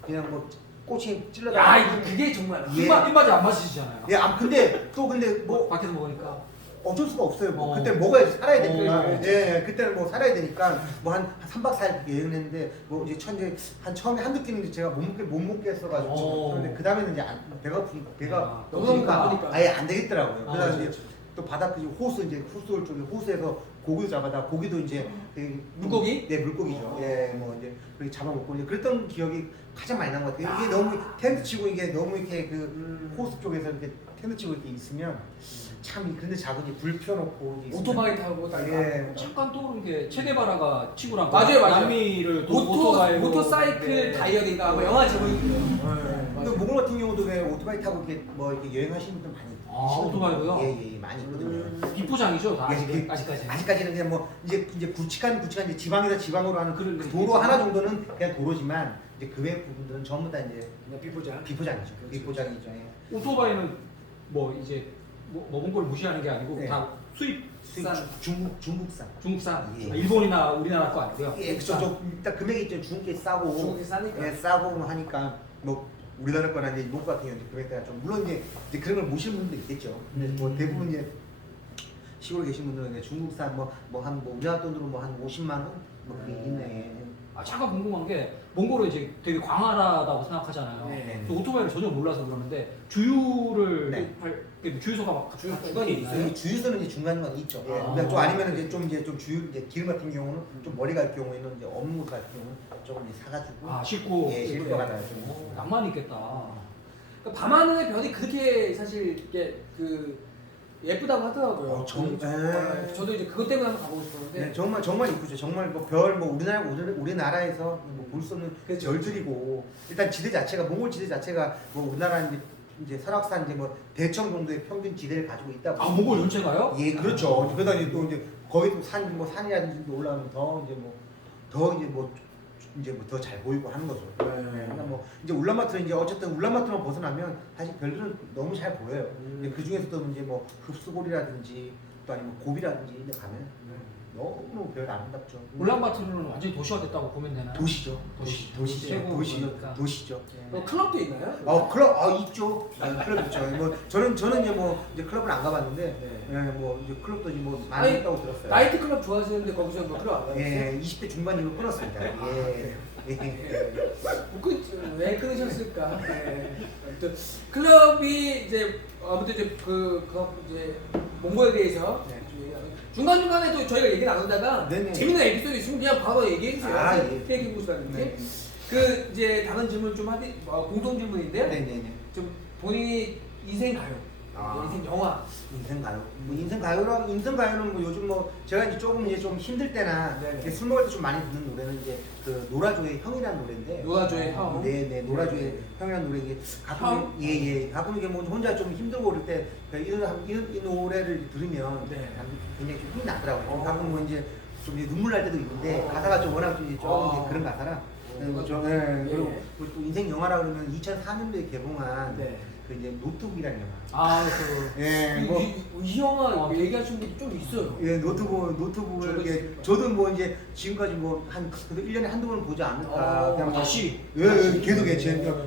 그냥 뭐 꼬치 찔러다. 그게 정말. 입맛이 안 맞으시잖아요. 예, 근데 밖에서 먹으니까. 어쩔 수가 없어요. 그때 먹어야지 살아야 되니까. 그렇죠. 예, 그때는 살아야 되니까 한 3박 4일 여행을 했는데 이제 처음에 한두 끼는 제가 못 먹겠어가지고 그런데 그 다음에는 이제 배가 너무 고프니까 고프니까. 아예 안 되겠더라고요. 그래서 이제 또 바다 그 호수 이제 호수월 쪽에 호수에서 고기도 잡아다 고기도 이제 그 물고기? 네 물고기죠. 예, 뭐 이제 그렇게 잡아먹고 이제 그랬던 기억이 가장 많이 난 것 같아요. 이게 너무 텐트 치고 이게 너무 이렇게 그 호수 쪽에서 이렇게 텐트 치고 이렇게 있으면 참 그런데 작은 불 펴놓고 이제 오토바이 타고 다니까. 예. 잠깐 떠오른 게 체게바라가 치고 난 맞아요, 맞아요. 남미를 모토사이클 네. 다이어리가 뭐 영화 제목이고요. 근데 몽골 같은 경우도 왜 오토바이 타고 이렇게 뭐 이렇게 여행하시는 분들 많이 아, 계시거든요. 오토바이로요? 예, 많이 있거든요. 비포장이죠, 다 예, 아직까지. 아직까지는 그냥 뭐 이제 굵직한 이제 지방에서 지방으로 하는 그런 그 게 도로 있겠죠. 하나 정도는 그냥 도로지만 이제 그 외 부분들은 전부 다 이제 그냥 비포장. 비포장이죠. 그렇죠. 비포장이죠. 예. 오토바이는 뭐 이제 뭐 몽골 무시하는 게 아니고 네. 다 수입 싼. 중국산. 중국산 예. 일본이나 우리나라 거 아니고요. 예, 저 일단 금액이 있죠. 중국계 싸고. 중국이 싸니까. 예, 싸고 하니까 뭐 우리나라 거나 이제 일본 같은 경우는 금액대가 좀 물론 이제 그런 걸 모시는 분도 있겠죠. 근데 뭐 대부분 이제 시골에 계신 분들은 이제 중국산 뭐 우리나라 돈으로 뭐 한 50만 원 뭐 그게 있네. 아, 잠깐 궁금한 게 몽골은 이제 되게 광활하다고 생각하잖아요. 네. 또 오토바이를 전혀 몰라서 그러는데 주유를 네. 주유소가 막 주변에 있나요? 여기 주유소는 이제 중간중간 있죠. 예. 아. 그러니까 좀 아니면 이제 좀 주유 이제 기름 같은 경우는 좀 머리 갈 경우에는 이제 없는 곳 같은 경우는 조금 이제 사가지고 아, 싣고 예, 싣고 가다가 오, 낭만 있겠다. 그러니까 밤하늘의 별이 그렇게 사실 이게 그 예쁘다고 하더라고요. 저도 이제 그것 때문에 한번 가보고 싶었는데. 네, 정말 이쁘죠. 정말 뭐 별 뭐 우리나라에서 뭐 볼 수 없는 그렇죠. 별들이고 일단 지대 자체가 몽골 지대 자체가 뭐 우리나라 이제 설악산 이제 뭐 대청 정도의 평균 지대를 가지고 있다 아, 몽골 전체가요? 예, 그렇죠. 그러다 이제 또 이제 거기 또 산이라든지 올라가면 더 이제 뭐 더 잘 보이고 하는 거죠. 그러니까 뭐 이제 울란바토는 이제 어쨌든 울란바토만 벗어나면 사실 별들은 너무 잘 보여요. 그 중에서도 이제 뭐 흡수골이라든지 또 아니면 고비라든지 이런 데 가면 너무 별 아름답죠. 울란바토르는 완전히 도시화 됐다고 보면 되나요? 도시죠. 최고 그러니까. 도시죠. 클럽도 있나요? 클럽 있죠. 클럽 있죠. 뭐 저는 이제 클럽을 안 가봤는데 뭐 이제 클럽도 이제 뭐 많이 아니, 있다고 들었어요. 나이트 클럽 좋아하시는데 거기서 뭐 클럽 안 가봤어요? 예, 20대 중반 이후로 끊었습니다. 예. 왜 끊으셨을까? 아무튼 클럽이 이제 아무튼 이제 이제 몽골에 대해서 중간 중간에 또 저희가 얘기 나누다가 네네. 재밌는 에피소드 있으면 그냥 바로 얘기해 주세요. 아, 예. 얘기해 보시라든지. 네. 그 이제 다른 질문 좀 공통 질문인데요. 네네네. 좀 본인이 인생 가요, 인생 영화. 인생 가요. 뭐 인생 가요는 뭐 요즘 뭐 제가 이제 조금 이제 좀 힘들 때나 네네. 이렇게 술 먹을 때 좀 많이 듣는 노래는 이제 그 노라조의 형이라는 노래인데. 노라조의 형. 네네. 노라조의 형이라는 노래 이게 가끔 예예 가끔 이게 뭐 혼자 좀 힘들고 그럴 때 이 노래를 들으면 네. 굉장히 좀 힘이 나더라고요. 가끔 뭐 이제 좀 이제 눈물 날 때도 있는데 가사가 좀 워낙 좀 이제 조금 이제 그런 가사라. 그리고 또 인생 영화라 그러면 2004년도에 개봉한 네. 그 이제 노트북이라는 영화. 아, 예, 뭐 이 영화 얘기하시는 분이 좀 있어요. 예, 노트북을 저도 이렇게 있습니다. 저도 뭐 이제 지금까지 뭐 한 1년에 한두 번은 보지 않을까. 그냥 뭐 다시? 예, 계속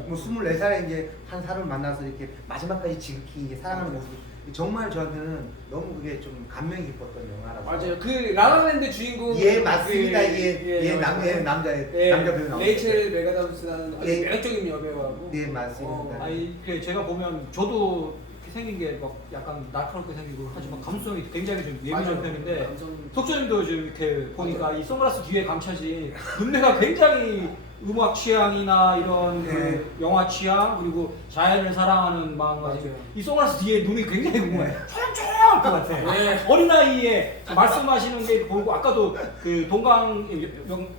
뭐 24살에 이제 한 사람을 만나서 이렇게 마지막까지 지극히 이제 사랑하는 모습. 정말 저한테는 너무 그게 좀 감명이 깊었던 영화라서. 맞아요. 그 라라랜드 주인공. 예, 맞습니다. 맞아요. 남자 배우 나오죠. 레이첼 메가담스라는 아주 예. 매력적인 여배우하고. 네, 맞습니다. 아니, 제가 보면 저도 이렇게 생긴 게 막 약간 날카롭게 생기고 하지만 감수성이 굉장히 좀 예민한 맞아요. 편인데 감성- 석조님도 지금 이렇게 보니까 이 선글라스 뒤에 감춰진 눈매가 굉장히 음악 취향이나 이런 네. 그 영화 취향 그리고 자연을 사랑하는 마음가짐 맞아요. 이 선글라스 뒤에 눈이 굉장히 궁금해 조용조용할 것 같아. 네. 어린 나이에 말씀하시는 게 보이고 아까도 그 동강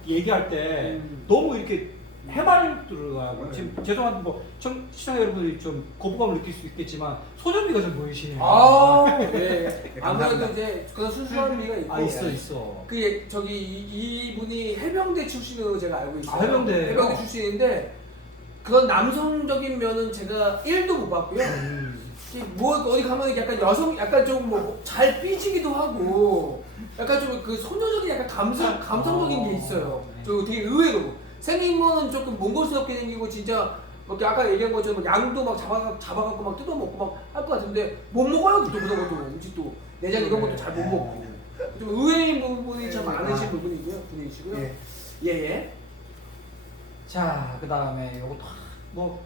얘기할 때 너무 이렇게 해맑더라고요. 지금 죄송한데 뭐 시청자 여러분들이 좀 거부감을 느낄 수 있겠지만 소년미가 좀 보이시네요. 아, 예. 아무래도 감사합니다. 이제 그런 순수한 미가 있고. 있어. 저기 이분이 해병대 출신으로 제가 알고 있어요. 아, 해병대예요? 출신인데 그런 남성적인 면은 제가 1도 못 봤고요. 뭐 어디 가면 약간 약간 좀 뭐 잘 삐지기도 하고, 약간 좀 그 소녀적인 약간 감성적인 게 있어요. 저 되게 의외로 생긴 거는 조금 몽골스럽게 생기고 진짜 뭐 아까 얘기한 것처럼 양도 막 잡아갖고 막 뜯어먹고 막 할 것 같은데 못 먹어요. 그런 것도 음식도 내장 이런 것도 잘 못 먹고 좀 의외인 부분이 참 많으신 분이시고요. 예. 예. 자, 그 다음에 요거 뭐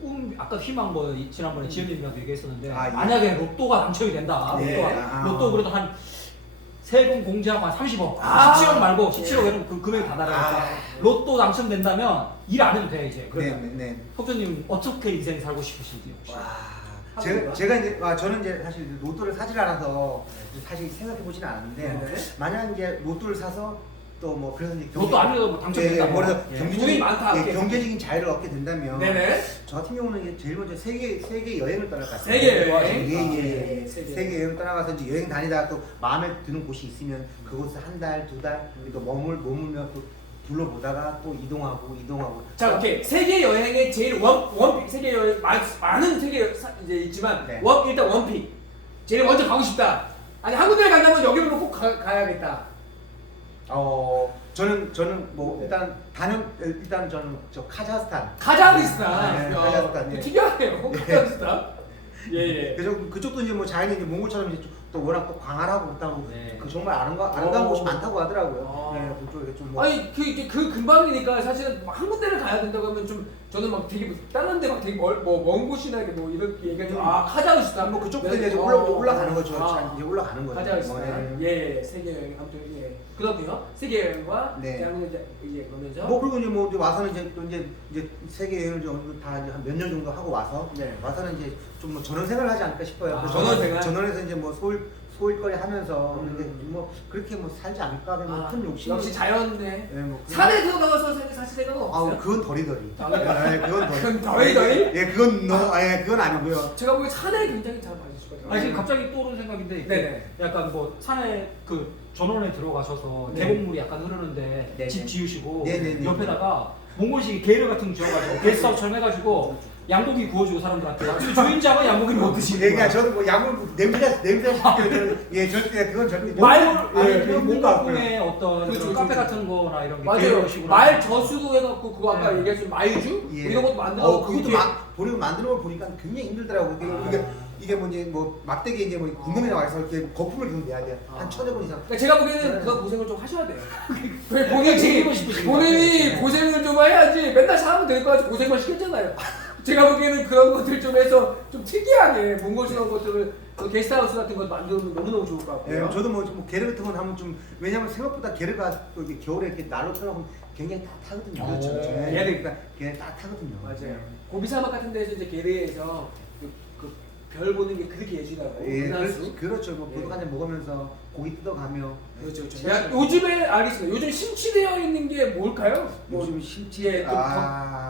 꿈 아까 희망 뭐 지난번에 지현님이랑도 얘기했었는데 아, 예. 만약에 로또가 당첨이 된다. 네. 로또가 아. 로또 그래도 한 세금 공제하고 한 30억, 아. 17억 말고 17억에는 그 금액이 다 달아요. 아. 로또 당첨된다면 일 안 해도 돼 이제. 그러면 네. 석준님 어떻게 인생 살고 싶으신지 혹시? 와, 제가 이제 저는 이제 사실 로또를 사질 않아서 사실 생각해 보지는 않았는데 네네. 만약 이제 로또를 사서 또 뭐 그래서 이제 로또 아니어도 뭐 당첨된다. 뭐 그래서 예. 돈이 경제적인 많다, 이렇게. 경제적인 자유를 얻게 된다면 네네. 저 같은 경우는 이제 제일 먼저 세계 여행을 떠날 것 같아요. 세계 여행? 예예. 세계. 세계 여행 떠나가서 이제 여행 다니다가 또 마음에 드는 곳이 있으면 그곳을 한 달, 두 달 또 머물며 또 둘러보다가 또 이동하고. 자, 오케이. 세계 여행의 제일 원픽 세계 여행 많은 세계 이제 있지만 네. 일단 원픽. 제일 먼저 가고 싶다. 아니 한 군데 간다면 여기로 꼭 가야겠다. 저는 뭐 일단 저는 저 카자흐스탄. 카자흐스탄. 네, 카자흐스탄, 예. 특이하네요. 카자흐스탄. 예. 그쪽도 이제 뭐 자연이 이제 몽골처럼 이제 또 워낙 또 광활하고 그렇다고 네. 그 정말 아름다운 곳이 많다고 하더라고요. 어. 네, 그쪽에 좀 뭐. 아니 그 근방이니까 사실은 한 군데를 가야 된다고 하면 좀 저는 막 되게 다른 데 막 되게 먼 곳이나 이렇게 뭐 이렇게 얘기하면 카자흐스탄 뭐 그쪽부터 네. 이제 올라가는 거죠. 아. 이제 올라가는 거죠. 카자흐스탄. 예. 세계 여행 아무튼 예. 그렇고요. 세계 여행과 네. 대한민국 이제 그러면서 뭐 그리고 이제 뭐 이제 와서는 이제 세계 여행을 좀 다 한 몇 년 정도 하고 와서 네. 와서는 이제 좀 뭐 전원 생활을 하지 않을까 싶어요. 아, 그래서 전원 생활? 전원에서 이제 뭐 소일거리 하면서 근데 뭐 그렇게 뭐 살지 않을까 하면 큰 욕심. 역시 자연네. 네, 뭐 산에 들어가서 사실 생각은 없어요. 그건 덜이덜이. 덜이덜이. 네, 그건 그건 덜이덜이? 예, 그건 아니고요. 제가 보기엔 산에 굉장히 잘 봐주시거든요. 아니 지금 갑자기 떠오르는 생각인데 이게 네네. 약간 뭐 산에 그 전원에 들어가셔서 네. 계곡물이 약간 흐르는데 네네. 집 지으시고 네네네. 옆에다가 몽골식 게르 같은 거 지어가지고 게스트하우스처럼 해가지고 양고기 구워주고 사람들한테 그 주인장은 양고기를 못 드시는 예, 거야. 그냥 저도 뭐 야구 냄새 절대 그건 절대 말 예, 그 못 몽골풍의 어떤 그렇죠, 그런 카페 그렇죠. 같은 거나 이런 게 맞아요. 게르식으로 말 저수도 해갖고 그거 아까 네. 얘기했던 마이주 예. 이런 것도 만들어. 그것도 만드는 걸 보니까 굉장히 힘들더라고요. 이게 뭐 이제 뭐 막대기에 이제 뭐 궁금해 나와서 이렇게 거품을 계속 내야 돼요. 한 1000여 번 이상. 그러니까 제가 보기에는 네. 그거 고생을 좀 하셔야 돼요. 즐기고 싶으신 본인이 것 같아요. 고생을 좀 해야지 맨날 사면 될 거 같이 고생만 시켰잖아요. 제가 보기에는 그런 것들 좀 해서 좀 특이하게 몽골스러운 것들을 그 게스트하우스 같은 거 만들면 너무너무 좋을 것 예, 같고요. 저도 뭐 게르 같은 건 하면 좀 왜냐면 생각보다 게르가 또 이렇게 겨울에 이렇게 날로 틀어보면 굉장히 따뜻하거든요. 그렇죠, 그렇죠. 그러니까 걔네 따뜻하거든요. 맞아요. 고비사막 같은 데서 이제 게르에서 별 보는 게 그렇게 예술이라고. 예, 은하수. 그렇죠. 뭐 예. 고독 한잔 먹으면서 고기 뜯어가며. 그렇죠. 그렇죠. 제가 야, 요즘에 알겠습니다. 요즘 심취되어 있는 게 뭘까요? 요즘 예, 심지에 좀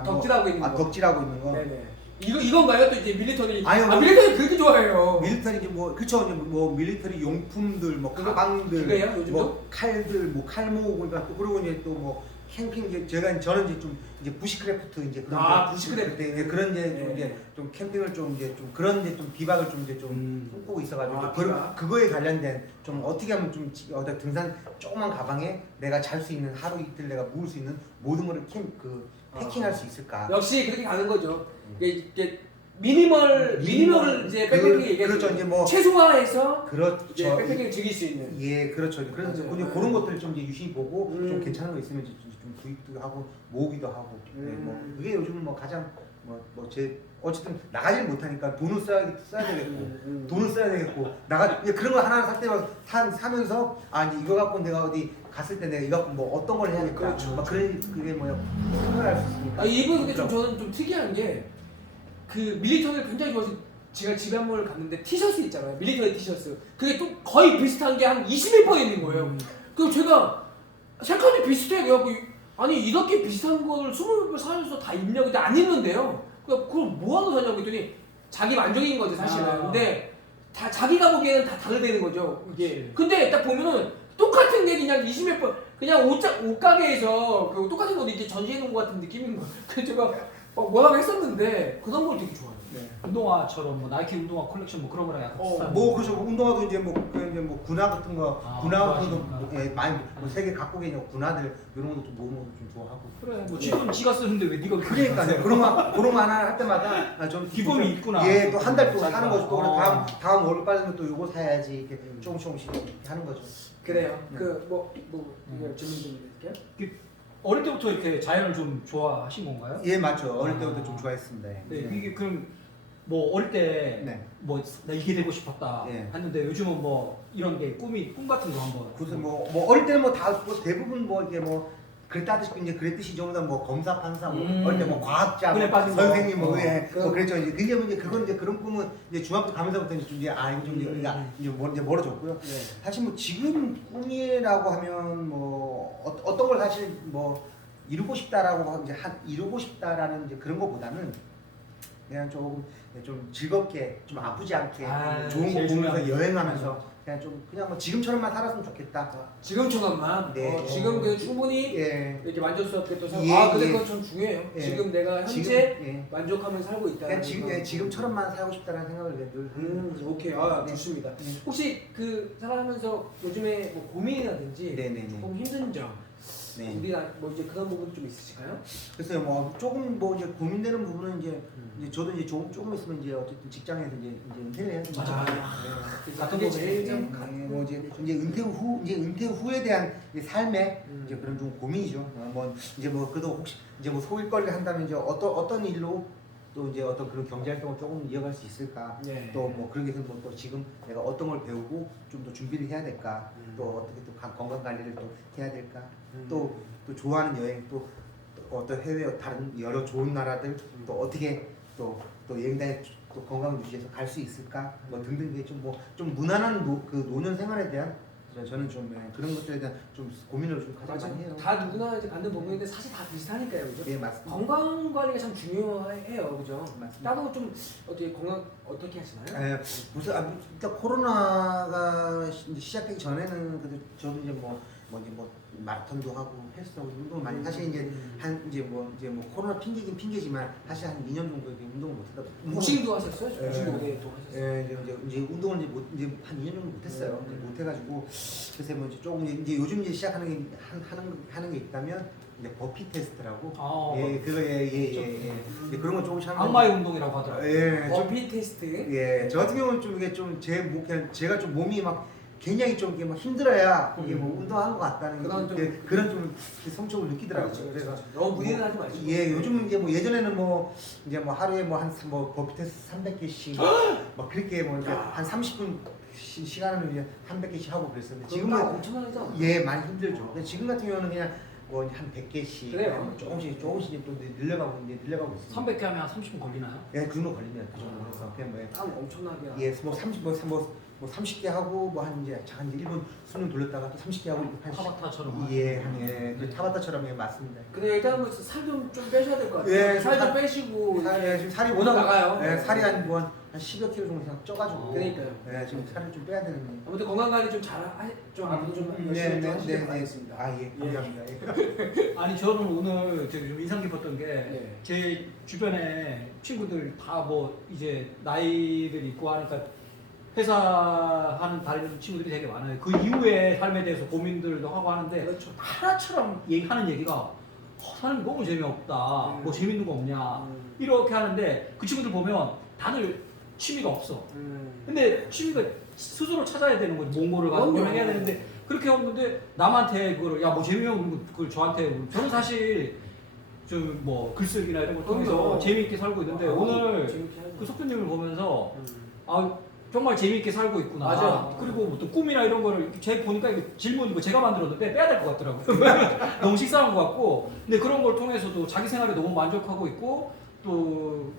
덕질하고 있는 거. 덕질하고 있는 거. 네네. 이건가요? 또 이제 밀리터리. 아니요, 뭐- 밀리터리 그렇게 좋아해요. 밀리터리 이제 뭐 그쵸 이제 뭐 밀리터리 용품들 뭐 그거- 가방들 그거예요, 요즘도? 뭐 칼들 뭐 칼모 그러니까 또 그리고 이제 또 뭐 캠핑 이제 저는 이제 좀 이제 부시크래프트 이제 그런 아, 거, 부시크래프트. 예, 그런 이제 좀 네. 이제 좀 캠핑을 좀 이제 좀 그런 이제 좀 비박을 좀 이제 좀 꿈꾸고 있어가지고 아, 좀 비박. 그거에 관련된 좀 어떻게 하면 좀 어디 등산 조그만 가방에 내가 잘 수 있는 하루 이틀 내가 묵을 수 있는 모든 거를 패킹할 수 있을까? 역시 그렇게 가는 거죠. 이게 미니멀 이제 백패킹 얘기했죠. 그렇죠 이제 뭐 최소화해서 그렇죠. 이제 백패킹을 즐길 수 있는. 예, 그렇죠. 그래서 맞아요. 그냥 그런 것들을 좀 이제 유심히 보고 음. 좀 괜찮은 거 있으면 이제 좀 구입도 하고 모으기도 하고. 네, 뭐 그게 요즘 뭐 가장 제 어쨌든 나가질 못하니까 돈을 써야 되겠고 돈을 써야 되겠고 이제 그런 거 하나 살 때마다 사면서 이제 이거 갖고 내가 어디 갔을 때 내가 이거 갖고 뭐 어떤 걸 해야겠다. 그렇죠. 막 그게 뭐야 생각할 수 있으니까. 이분 근데 좀 저는 좀 특이한 게 그 밀리터리를 굉장히 좋아해서 제가 집에 한 번을 갔는데 티셔츠 있잖아요. 밀리터리 티셔츠. 그게 또 거의 비슷한 게 한 21번 있는 거예요. 그럼 제가 색깔이 비슷해. 그래갖고 아니 이렇게 비슷한 걸 20번 사면서 다 입냐고 근데 안 입는데요. 그걸 뭐하고 사냐고 했더니 자기 만족인 거죠 사실은. 근데 다 자기가 보기에는 다 다르다는 거죠 이게. 근데 딱 보면은 똑같은 게 그냥 20몇 번 그냥 옷가게에서 그 똑같은 옷 이렇게 전시해 놓은 것 같은 느낌인 거예요. 그래서 제가 뭐라고 했었는데 그런 걸 되게 좋아해요. 운동화처럼 뭐 나이키 운동화 콜렉션 뭐 그런 거랑 약간 비슷한. 뭐 그렇죠. 운동화도 이제 뭐 군화 같은 거 군화 같은 거 좋아하시는구나. 예, 많이 뭐 세계 각국에 있는 군화들 이런 것도 모으는 것도 좀 좋아하고. 그래 뭐 지금 지가 쓰는데 왜 네가 그러니까요. 그런 거 하나 할 때마다 좀 기쁨이 있구나. 예, 또 한 달 동안 자기가. 하는 거죠. 또 어. 다음 월급 받으면 또 요거 사야지 이렇게 조금씩 이렇게 하는 거죠. 그래요. 네. 이거 질문 좀 드릴게요. 어릴 때부터 이렇게 자연을 좀 좋아하신 건가요? 예, 맞죠. 어릴 때부터 좀 좋아했습니다. 예. 네, 이게 그럼 뭐 어릴 때 네. 뭐 나 이게 되고 싶었다 예. 했는데 요즘은 뭐 이런 게 꿈 같은 거 한번. 무슨 뭐 어릴 때는 뭐 대부분 뭐 이게 뭐 그랬다듯이 이제 그랬듯이 전부 다뭐 검사 판사 뭐 어릴 때 뭐 과학자 그래, 뭐 빠진 거. 선생님 뭐 예. 그럼- 뭐 그랬죠. 이제 그게 이제 그건 이제 그런 꿈은 이제 중학교 가면서부터 이제 좀 이제 이거 좀 이제 멀어졌고요. 네. 사실 뭐 지금 꿈이라고 하면 뭐 어떤 걸 사실 뭐 이루고 싶다라고 하면 이제 이루고 싶다라는 이제 그런 거보다는 그냥 조금 좀 즐겁게 좀 아프지 않게 좋은 거 제일 보면서 중요한 여행하면서 그냥 뭐 지금처럼만 살았으면 좋겠다. 지금처럼만 네. 지금 그 충분히 예. 이렇게 만족스럽게 또 살고 예, 근데 예. 그건 좀 중요해요. 예. 지금 내가 현재 지금, 예. 만족하면서 살고 있다. 그냥 지금처럼만 살고 싶다는 생각을 늘 오케이. 네. 좋습니다. 네. 혹시 그 살아가면서 요즘에 뭐 고민이라든지 네네네. 조금 힘든 점 네. 우리 뭐 이제 그런 부분 좀 있으실까요? 글쎄요, 뭐 조금 뭐 이제 고민되는 부분은 이제 저도 이제 조금 있으면 이제 어쨌든 직장에서 이제 은퇴를 해야 되니까. 맞아. 같은 네. 부분에 뭐 이제 은퇴 후에 대한 이제 삶의 이제 그런 좀 고민이죠. 뭐 이제 뭐 그래도 혹시 이제 뭐 소일거리를 한다면 이제 어떤 일로 또 이제 어떤 그런 경제 활동을 조금 이어갈 수 있을까? 네. 또 뭐 그러기 위해서 또 지금 내가 어떤 걸 배우고 좀 더 준비를 해야 될까? 또 어떻게 또 건강 관리를 또 해야 될까? 또 좋아하는 여행 또 어떤 해외 다른 여러 좋은 나라들 또 어떻게 또 여행 다니 또 건강을 유지해서 갈 수 있을까? 뭐 등등 게 좀 좀 무난한 그 노년 생활에 대한 저는 좀 그런 것들에 대한 좀 고민을 좀 가장 많이 해요. 다 누구나 이제 갖는 부분인데 사실 다 비슷하니까요, 그죠? 예, 맞습니다. 건강 관리가 참 중요해요, 그죠? 맞습니다. 나도 좀 어떻게 건강 어떻게 하시나요? 예, 무슨 일단 코로나가 이제 시작하기 전에는 그래도 저도 이제 뭐 마라톤도 하고 헬스하고 운동을 많이 사실 이제 이제 뭐 코로나 핑계긴 핑계지만 사실 한 2년 정도 이제 운동을 못 하다 복싱도 하셨어요? 예. 복싱도 오래 또 하셨어요? 예, 이제 운동을 이제 한 2년 정도 못 했어요. 이제 못 해가지고 그래서 뭐 이제 조금 이제 요즘 이제 시작하는 게 하는 게 있다면 이제 버피 테스트라고 예, 그거 예. 이제 그런 거 조금씩 하는 악마의 운동이라고 하더라고요. 예, 버피 테스트. 예, 저 같은 경우는 좀 이게 좀 제가 좀 몸이 막 굉장히 좀 이게 막 힘들어야 이게 뭐 운동한 것 같다는 그런 좀- 그런 좀 성적을 느끼더라고요. 그렇죠, 그래서 그렇죠. 너무 무리는 하지 마시고. 예, 요즘은 이제 뭐 예전에는 뭐 이제 뭐 하루에 뭐 버피 테스트 300개씩 막 그렇게 뭐 이제 한 30분 시간을 이제 300개씩 하고 그랬었는데 지금은 지금은 엄청나지 않아요? 예, 많이 힘들죠. 근데 지금 같은 경우는 그냥 뭐 한 100개씩 그래요. 조금씩 또 늘려가고 있습니다. 300개 하면 한 30분 걸리나요? 예, 그 정도 걸리면 그 정도 해서 그냥 뭐 땀 엄청나게. 예, 뭐 30개 하고 뭐 한 이제 잠깐 1분 수능 돌렸다가 또 30개 하고 한 타바타처럼. 그 타바타처럼 예, 맞습니다. 근데 일단 뭐 살 좀 빼셔야 될 것 같아요. 예, 살 좀 살- 빼시고 지금 살이 오다 나가요. 예, 살이 한 10여 킬로 정도 그냥 쪄가지고. 그러니까요. 예, 지금 살을 좀 빼야 되는데. 아무튼 건강 관리 좀 앞으로 좀 열심히 좀 하시길 바라겠습니다. 아, 예, 감사합니다. 예. 아니 저는 오늘 되게 좀 인상 깊었던 게 네. 제 주변에 친구들 다 뭐 이제 나이들 있고 하니까 회사 하는 다른 친구들이 되게 많아요. 그 이후의 삶에 대해서 고민들도 하고 하는데 그렇죠. 하나처럼 얘기하는 얘기가 사람이 너무 재미없다. 뭐 재밌는 거 없냐. 이렇게 하는데 그 친구들 보면 다들 취미가 없어. 근데 취미가 스스로 찾아야 되는 거지. 몽골을 가고 그럼요. 해야 되는데 그렇게 없는데 남한테 그걸 야 뭐 재미없는 거 그걸 저한테 저는 사실 좀 뭐 글쓰기나 이런 걸 통해서 그럼요. 재미있게 살고 있는데 오늘 재밌게 하죠. 그 석표님을 보면서 아 정말 재미있게 살고 있구나. 맞아요. 그리고 뭐 또 꿈이나 이런 거를 제 보니까 이게 질문 이거 제가 만들었는데 빼야 될 것 같더라고요. 너무 식상한 것 같고. 근데 그런 걸 통해서도 자기 생활에 너무 만족하고 있고 또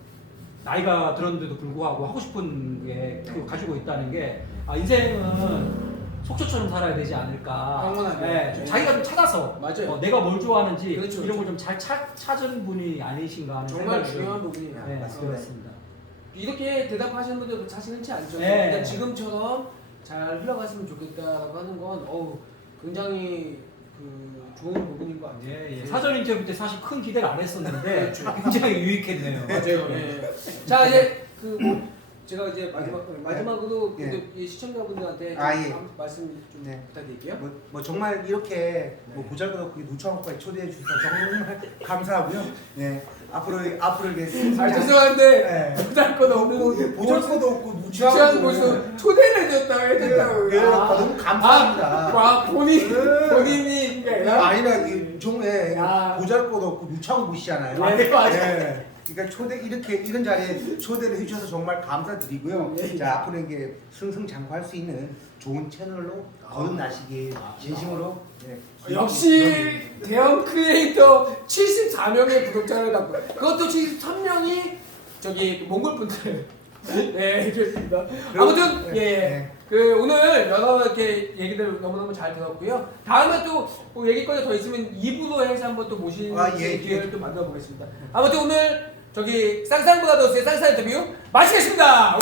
나이가 들었는데도 불구하고 하고 싶은 게 가지고 있다는 게 아, 인생은 속초처럼 살아야 되지 않을까. 당연하죠. 네, 좀 자기가 좀 찾아서 맞아요. 내가 뭘 좋아하는지 그렇죠, 이런 걸 좀 잘 찾은 분이 아니신가 하는 정말 생각이 중요한 좀- 부분이에요. 네, 맞습니다. 그렇습니다. 이렇게 대답하시는 분들 자신 있지 않죠. 네. 그러니까 지금처럼 잘 흘러갔으면 좋겠다라고 하는 건 굉장히 그 좋은 부분인 것 같아요. 예, 예. 사전 인터뷰 때 사실 큰 기대를 안 했었는데 그렇죠. 굉장히 유익했네요. 맞아요. 예. 자 이제 제가 이제 마지막으로 예. 그래도 이 시청자분들한테 좀 아, 예. 말씀 좀 네. 부탁드릴게요. 뭐 정말 이렇게 뭐 보잘것없고 누추한것까지 초대해 주셔서 정말 감사하고요. 네, 앞으로 이게 죄송한데 네. 부탁 건 없는 보잘것도 없고 유치한 곳으로 초대를 해줬다고 해줬다고. 예, 너무 감사합니다. 본인이 그게 아니라 아니라 정말 아. 보잘것 없고 유창 보시잖아요. 네, 맞아요. 네. 그러니까 이렇게 이런 자리에 초대를 해주셔서 정말 감사드리고요. 네. 자 앞으로 이게 승승장구할 수 있는 좋은 채널로 거듭나시길 진심으로. 네. 역시 대형 크리에이터 74명의 구독자를 갖고 그것도 73명이 저기 몽골 분들. 네, 그렇습니다. 아무튼 네, 예. 네. 그 오늘 여러 이렇게 얘기들 너무너무 잘 들었고요. 다음에 또뭐 얘기거리 더 있으면 2부로 해서 한번 또 모시는 예, 기회를 또 만들어 보겠습니다. 아무튼 오늘 저기 쌍쌍브라더스의 쌍쌍 인터뷰 마치겠습니다.